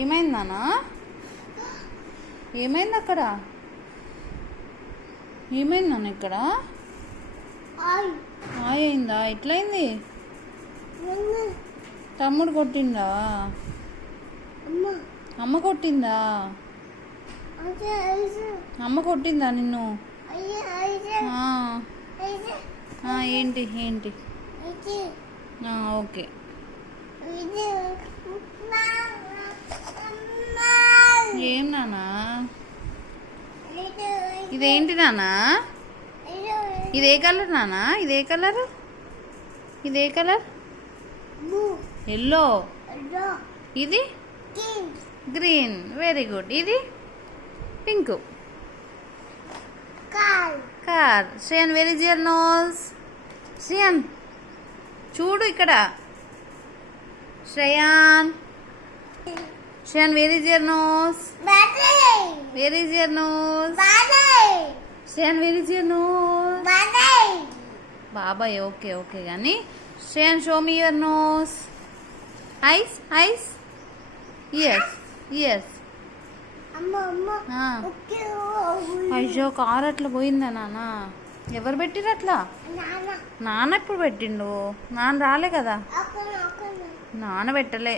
ఏమైంది నాన్న? ఏమైంది అక్కడ? ఏమైంది నాన్న ఇక్కడ? అయిందా? ఎట్లయింది? తమ్ముడు కొట్టిందా? అమ్మ కొట్టిందా? అమ్మ కొట్టిందా నిన్ను? ఏంటి ఏంటి? ఓకే. ఏం నానా? ఇదేంటి నానా? ఇదే కలర్ నానా? ఇదే కలర్? ఇదే కలర్? ఎల్లో. ఇది గ్రీన్. Very good. ఇది pink. Car. Shreyan, where is your nose? Shreyan చూడు ఇక్కడ. Shreyan, Shreyan, where is your nose? Where is your nose? Shreyan, where is your nose? బాబాయ్. ఓకే ఓకే కానీ Shreyan, show me your nose. Eyes eyes. Ears ears. అయ్యో, car అట్లా పోయిందా నాన్న? ఎవరు పెట్టిరు అట్లా? నాన్న ఎప్పుడు పెట్టిండు? నాన్న రాలే కదా. నాన్న పెట్టలే.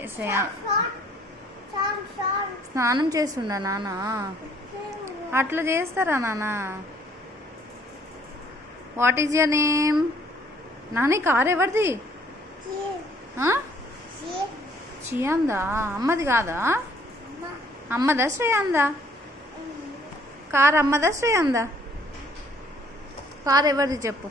స్నానం చేస్తుండా నాన్న? అట్లా చేస్తారా నాన్న? What is your name? నాన్న, ఈ కారు ఎవరిది? చియాందా? అమ్మది కాదా? అమ్మదా శ్రేయాందా? కారు అమ్మదా శ్రేయాందా? కారు ఎవరిది చెప్పు.